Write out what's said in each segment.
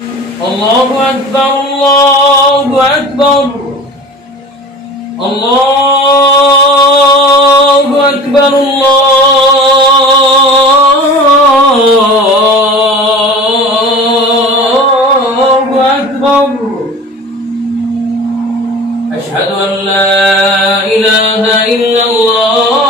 الله أكبر الله أكبر الله أكبر الله أكبر أشهد أن لا إله إلا الله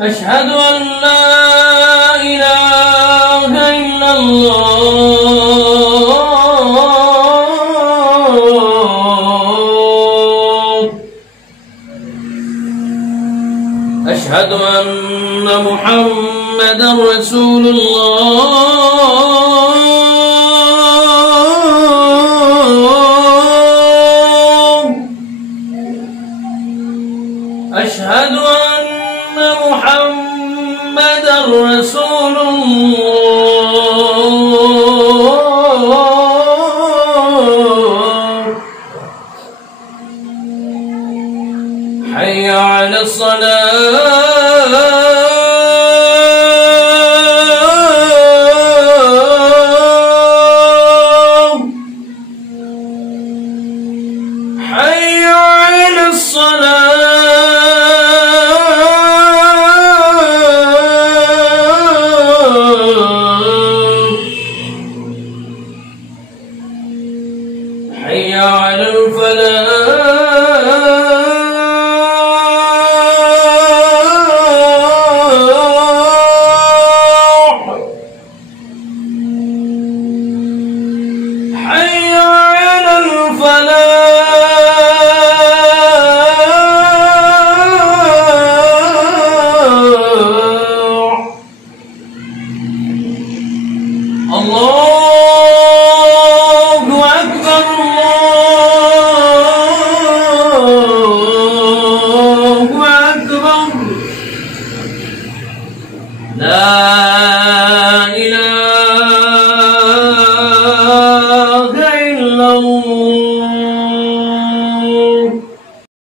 أشهد أن لا إله إلا الله أشهد أن محمدًا رسول الله أشهد أن محمدًا رسول الله حي على الصلاة حي على الصلاة حي على الفلاح حي على الفلاح الله